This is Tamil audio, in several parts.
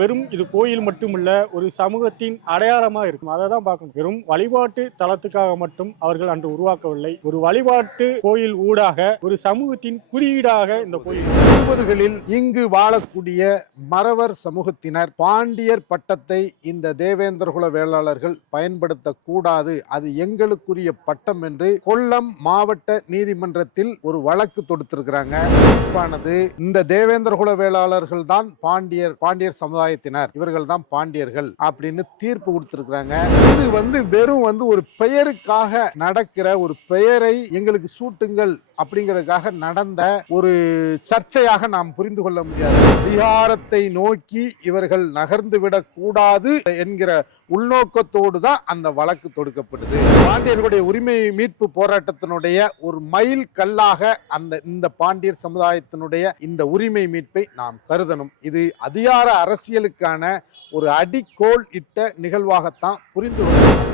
வெறும் இது கோயில் மட்டுமல்ல, ஒரு சமூகத்தின் அடையாளமா இருக்கும். அதை தான் பார்க்கணும். வெறும் வழிபாட்டு தலத்துக்காக மட்டும் அவர்கள் அன்று உருவாக்கவில்லை. ஒரு வழிபாட்டு கோயில் ஊடாக ஒரு சமூகத்தின் குறியீடாக இந்த கோயில். 70களில் இங்கு வாழக்கூடிய மறவர் சமூகத்தினர் பாண்டியர் பட்டத்தை இந்த தேவேந்திரகுல வேளாளர்கள் பயன்படுத்தக்கூடாது, அது எங்களுக்குரிய பட்டம் என்று கொல்லம் மாவட்ட நீதிமன்றத்தில் ஒரு வழக்கு தொடுத்திருக்கிறாங்க. இந்த தேவேந்திரகுல வேளாளர்கள் தான் பாண்டியர் சமுதாயத்தினர், இவர்கள் தான் பாண்டியர்கள் அப்படின்னு தீர்ப்பு கொடுத்திருக்கிறாங்க. இது வெறும் ஒரு பெயருக்காக நடக்கிற ஒரு பெயரை எங்களுக்கு சூட்டுங்கள் அப்படிங்கிறதுக்காக நடந்த ஒரு சர்ச்சையாக நாம் புரிந்து கொள்ள முடியாது. அதிகாரத்தை நோக்கி இவர்கள் நகர்ந்து விடக் கூடாது என்கிற உள்நோக்கத்தோடு தான் அந்த வழக்கு தொடுக்கப்படுது. பாண்டியர்களுடைய உரிமை மீட்பு போராட்டத்தினுடைய ஒரு மைல் கல்லாக இந்த பாண்டியர் சமுதாயத்தினுடைய இந்த உரிமை மீட்பை நாம் கருதணும். இது அதிகார அரசியலுக்கான ஒரு அடிக்கோல் இட்ட நிகழ்வாகத்தான் புரிந்து கொள்ளணும்.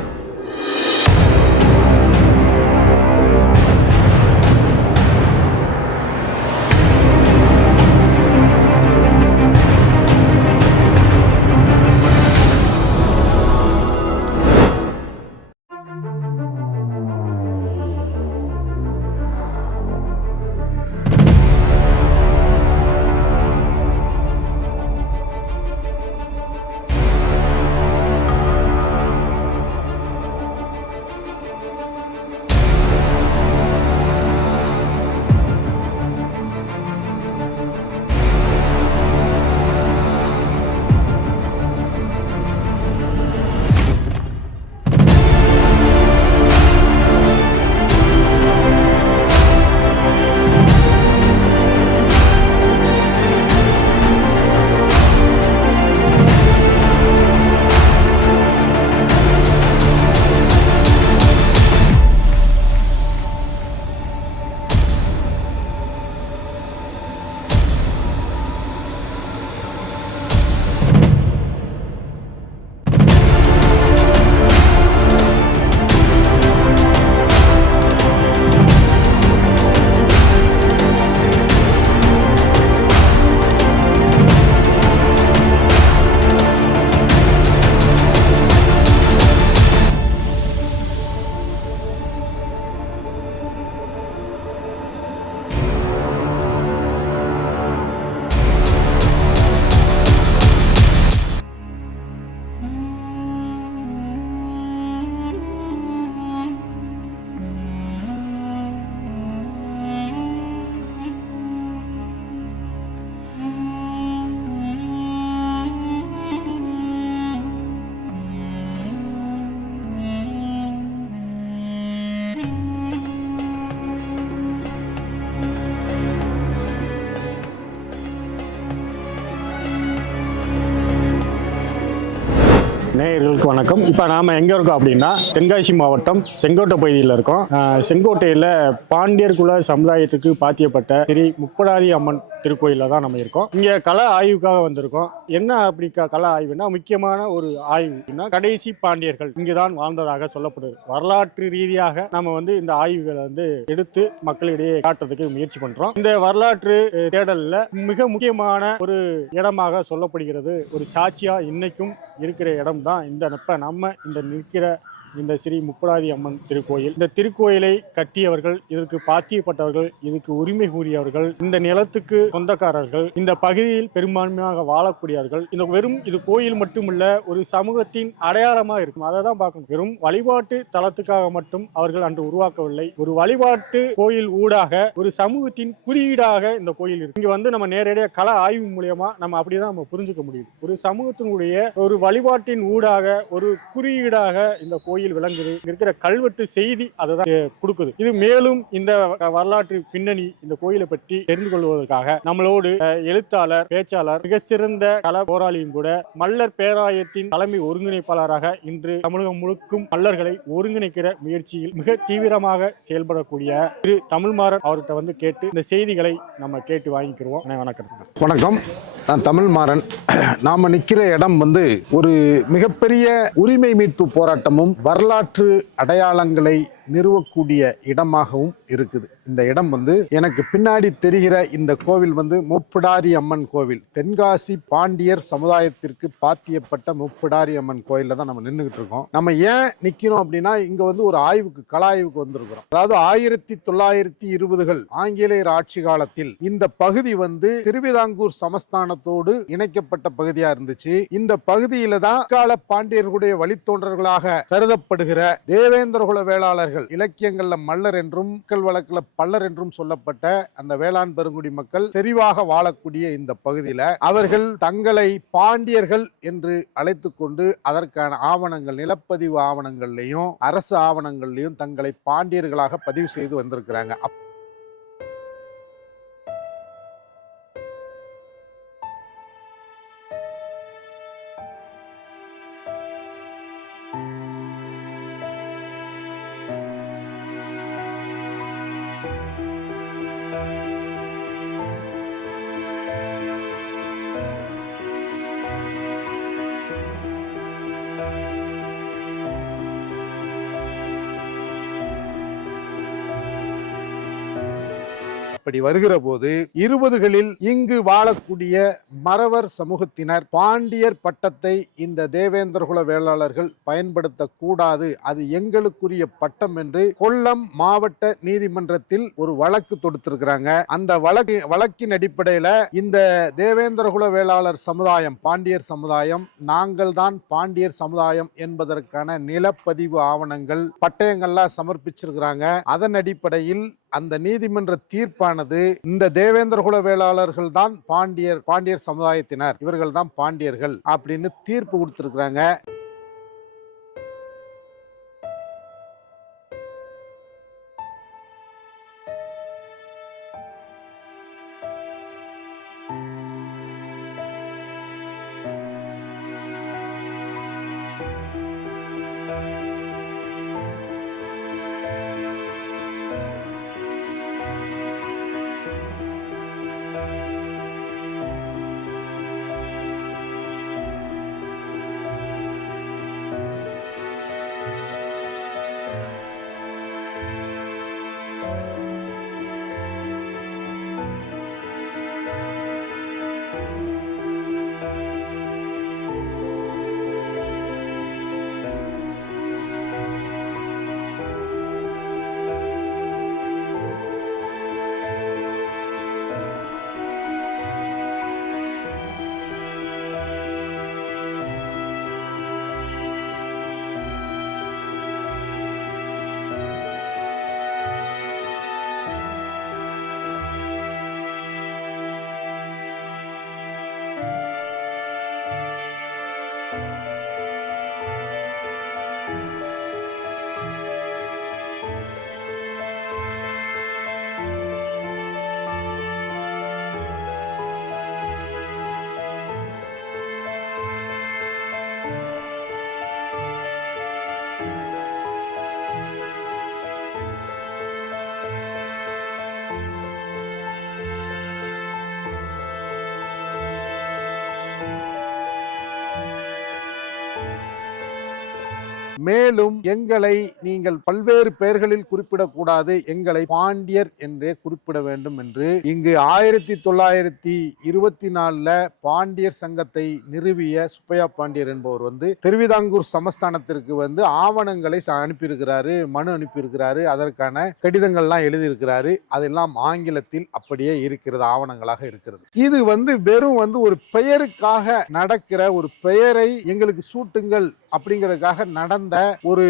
நேயர்களுக்கு வணக்கம். இப்போ நாம் எங்கே இருக்கோம் அப்படின்னா, தென்காசி மாவட்டம் செங்கோட்டை பகுதியில் இருக்கோம். செங்கோட்டையில் பாண்டியர் குல சமுதாயத்துக்கு பாத்தியப்பட்ட ஸ்ரீ முப்படாரி அம்மன் திருக்கோயிலில் தான் நம்ம இருக்கோம். இங்கே கள ஆய்வுக்காக வந்திருக்கோம். என்ன அப்படி கள ஆய்வுனா, முக்கியமான ஒரு ஆய்வுனா கடைசி பாண்டியர்கள் இங்கே தான் வாழ்ந்ததாக சொல்லப்படுது. வரலாற்று ரீதியாக நம்ம இந்த ஆய்வுகளை எடுத்து மக்களிடையே காட்டுறதுக்கு முயற்சி பண்றோம். இந்த வரலாற்று தேடலில் மிக முக்கியமான ஒரு இடமாக சொல்லப்படுகிறது, ஒரு சாட்சியா இன்னைக்கும் இருக்கிற இடம் தான் நம்ம நிற்கிற இந்த ஸ்ரீ முப்படாரி அம்மன் திருக்கோயில். இந்த திருக்கோயிலை கட்டியவர்கள், இதற்கு பாத்தியப்பட்டவர்கள், இதுக்கு உரிமை கூறியவர்கள், இந்த நிலத்துக்கு சொந்தக்காரர்கள், இந்த பகுதியில் பெரும்பான்மையாக வாழக்கூடியவர்கள். வெறும் இது கோயில் மட்டுமல்ல, ஒரு சமூகத்தின் அடையாளமா இருக்கும். அதை தான் பார்க்கணும். வெறும் வழிபாட்டு தலத்துக்காக மட்டும் அவர்கள் அன்று உருவாக்கவில்லை. ஒரு வழிபாட்டு கோயில் ஊடாக ஒரு சமூகத்தின் குறியீடாக இந்த கோயில் இருக்கு. இங்க நம்ம நேரடியாக கள ஆய்வு மூலியமா நம்ம அப்படிதான் நம்ம புரிஞ்சுக்க முடியுது. ஒரு சமூகத்தினுடைய ஒரு வழிபாட்டின் ஊடாக ஒரு குறியீடாக இந்த கோயில் விளங்குது. இருக்கிற கல்வெட்டு செய்தி அதை தான் கொடுக்குது. இது மேலும் இந்த வரலாற்று பின்னணி, இந்த கோயிலை பற்றி தெரிந்து கொள்வதற்காக நம்மளோடு எழுத்தாளர், பேச்சாளர், மிக சிறந்த கள போராளியும் கூட, மல்லர் பேராயத்தின் தலைமை ஒருங்கிணைப்பாளராக இன்று தமிழகம் முழுக்கும் மல்லர்களை ஒருங்கிணைக்கிற முயற்சியில் மிக தீவிரமாக செயல்படக்கூடிய திரு தமிழ்மாறன் அவர்கிட்ட கேட்டு இந்த செய்திகளை நம்ம கேட்டு வாங்கிக்கிறோம். வணக்கம். வணக்கம், நான் தமிழ்மாறன். நாம நிற்கிற இடம் ஒரு மிகப்பெரிய உரிமை மீட்பு போராட்டமும் வரலாற்று அடையாளங்களை நிறுவக்கூடிய இடமாகவும் இருக்குது. இந்த இடம் வந்து எனக்கு பின்னாடி தெரிகிற இந்த கோவில் வந்து முப்பிடாரி அம்மன் கோவில். தென்காசி பாண்டியர் சமுதாயத்திற்கு பாத்தியப்பட்ட முப்பிடாரி அம்மன் கோயில்ல தான் நம்ம நின்றுகிட்டு இருக்கோம். நம்ம ஏன் நிக்கிறோம் அப்படின்னா, இங்க வந்து ஒரு ஆய்வுக்கு கள ஆய்வுக்கு வந்திருக்கிறோம். அதாவது 1920கள் ஆங்கிலேயர் ஆட்சி காலத்தில் இந்த பகுதி வந்து திருவிதாங்கூர் சமஸ்தானத்தோடு இணைக்கப்பட்ட பகுதியா இருந்துச்சு. இந்த பகுதியில தான் கால பாண்டியர்களுடைய வழித்தோன்றர்களாக கருதப்படுகிற தேவேந்திரகுல வேளாளர்கள், இலக்கியங்கள்ல மல்லர் என்றும் வழக்குல பல்லர் என்றும் சொல்லப்பட்ட அந்த வேளாண் பெருங்குடி மக்கள் செறிவாக வாழக்கூடிய இந்த பகுதியில அவர்கள் தங்களை பாண்டியர்கள் என்று அழைத்துக் கொண்டு அதற்கான ஆவணங்கள், நிலப்பதிவு ஆவணங்கள்லையும் அரசு ஆவணங்கள்லையும் தங்களை பாண்டியர்களாக பதிவு செய்து வந்திருக்கிறாங்க. அப்படி வருகிற போது 20களில் இங்கு வாழக்கூடிய மறவர் சமூகத்தினர் பாண்டியர் பட்டத்தை இந்த தேவேந்திரகுல வேளாளர்கள் பயன்படுத்த கூடாது, அது எங்களுக்குரிய பட்டம் என்று கொல்லம் மாவட்ட நீதிமன்றத்தில் ஒரு வழக்கு தொடுத்திருக்கிறாங்க. அந்த வழக்கின் அடிப்படையில் இந்த தேவேந்திரகுல வேளாளர் சமுதாயம், பாண்டியர் சமுதாயம், நாங்கள் தான் பாண்டியர் சமுதாயம் என்பதற்கான நிலப்பதிவு ஆவணங்கள், பட்டயங்கள்லாம் சமர்ப்பிச்சிருக்கிறாங்க. அதன் அடிப்படையில் அந்த நீதிமன்ற தீர்ப்பானது இந்த தேவேந்திரகுல வேளாளர்கள் தான் பாண்டியர் சமுதாயத்தினர், இவர்கள் தான் பாண்டியர்கள் அப்படின்னு தீர்ப்பு கொடுத்திருக்கிறாங்க. மேலும் எங்களை நீங்கள் பல்வேறு பெயர்களில் குறிப்பிடக்கூடாது, எங்களை பாண்டியர் என்றே குறிப்பிட வேண்டும் என்று இங்கு 1924 பாண்டியர் சங்கத்தை நிறுவிய சுப்பையா பாண்டியர் என்பவர் வந்து திருவிதாங்கூர் சமஸ்தானத்திற்கு வந்து ஆவணங்களை அனுப்பியிருக்கிறாரு, மனு அனுப்பியிருக்கிறாரு, அதற்கான கடிதங்கள்லாம் எழுதியிருக்கிறாரு. அதெல்லாம் ஆங்கிலத்தில் அப்படியே இருக்கிறது, ஆவணங்களாக இருக்கிறது. இது வந்து வெறும் வந்து ஒரு பெயருக்காக நடக்கிற, ஒரு பெயரை எங்களுக்கு சூட்டுங்கள் அப்படிங்கிறதுக்காக நடந்த ஒரு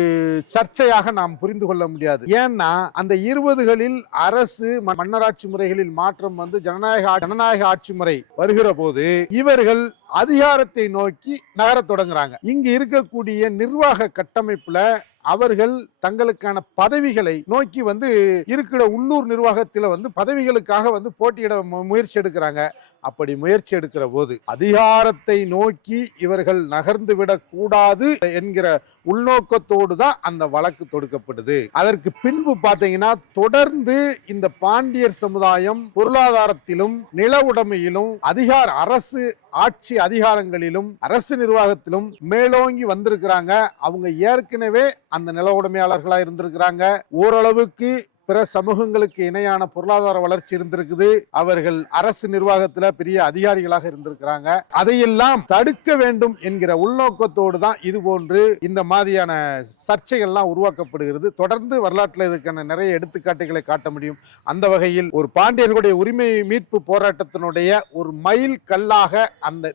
சர்ச்சையாக நாம் புரிந்து கொள்ள முடியாது. ஏன்னா அந்த 20களில் அரசு மன்னராட்சி முறைகளில் மாற்றம் வந்து ஜனநாயக ஆட்சி முறை வருகிற போது இவர்கள் அதிகாரத்தை நோக்கி நகர தொடங்குறாங்க. இங்கு இருக்கக்கூடிய நிர்வாக கட்டமைப்புல அவர்கள் தங்களுக்கான பதவிகளை நோக்கி வந்து இருக்கிற உள்ளூர் நிர்வாகத்தில் வந்து பதவிகளுக்காக வந்து போட்டியிட முயற்சி எடுக்கிறாங்க. அப்படி முயற்சி எடுக்கிற போது அதிகாரத்தை நோக்கி இவர்கள் நகர்ந்து விடக்கூடாது என்கிற உள்நோக்கத்தோடு தான் அந்த வழக்கு தொடுக்கப்படுது. அதற்கு பின்பு பாத்தீங்கன்னா தொடர்ந்து இந்த பாண்டியர் சமுதாயம் பொருளாதாரத்திலும் நில உடைமையிலும் அரசு ஆட்சி அதிகாரங்களிலும் அரசு நிர்வாகத்திலும் மேலோங்கி வந்திருக்கிறாங்க. அவங்க ஏற்கனவே அந்த நில உடைமையாளர்களா இருந்திருக்கிறாங்க. ஓரளவுக்கு பிற சமூகங்களுக்கு இணையான பொருளாதார வளர்ச்சி இருந்திருக்குது. அவர்கள் அரசு நிர்வாகத்துல பெரிய அதிகாரிகளாக இருந்திருக்கிறாங்க. அதையெல்லாம் தடுக்க வேண்டும் என்கிற உள்நோக்கத்தோடு தான் இது போன்று இந்த மாதிரியான சர்ச்சைகள்லாம் உருவாக்கப்படுகிறது. தொடர்ந்து வரலாற்றில் இதுக்கான நிறைய எடுத்துக்காட்டுகளை காட்ட முடியும். அந்த வகையில் ஒரு பாண்டியர்களுடைய உரிமை மீட்பு போராட்டத்தினுடைய ஒரு மைல் கல்லாக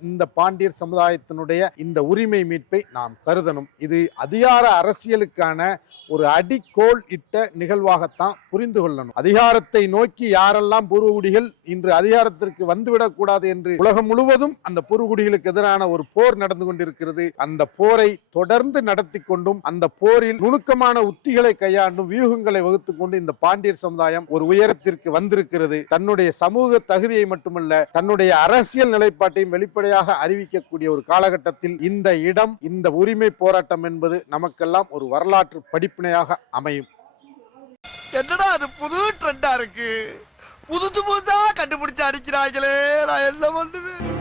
இந்த பாண்டியர் சமுதாயத்தினுடைய இந்த உரிமை மீட்பை நாம் கருதணும். இது அதிகார அரசியலுக்கான ஒரு அடிக்கோல் இட்ட நிகழ்வாகத்தான் புரிந்து கொள்ளணும். அதிகாரத்தை நோக்கி யாரெல்லாம் பூர்வகுடிகள் இன்று அதிகாரத்திற்கு வந்துவிடக் கூடாது என்று உலகம் முழுவதும் அந்த பூர்வகுடிகளுக்கு எதிரான ஒரு போர் நடந்து கொண்டிருக்கிறது. அந்த போரை தொடர்ந்து நடத்தி கொண்டும் அந்த போரில் நுணுக்கமான உத்திகளை கையாண்டும் வியூகங்களை வகுத்துக் கொண்டு இந்த பாண்டியர் சமுதாயம் ஒரு உயரத்திற்கு வந்திருக்கிறது. தன்னுடைய சமூக தகுதியை மட்டுமல்ல, தன்னுடைய அரசியல் நிலைப்பாட்டையும் வெளிப்படையாக அறிவிக்கக்கூடிய ஒரு காலகட்டத்தில் இந்த இடம், இந்த உரிமை போராட்டம் என்பது நமக்கெல்லாம் ஒரு வரலாற்று படிப்பினையாக அமையும். என்னடா அது புது ட்ரெண்டா இருக்கு, புதுசா கண்டுபிடிச்சு அடிக்கிறாங்களே, நான் என்ன பண்ணுவேன்.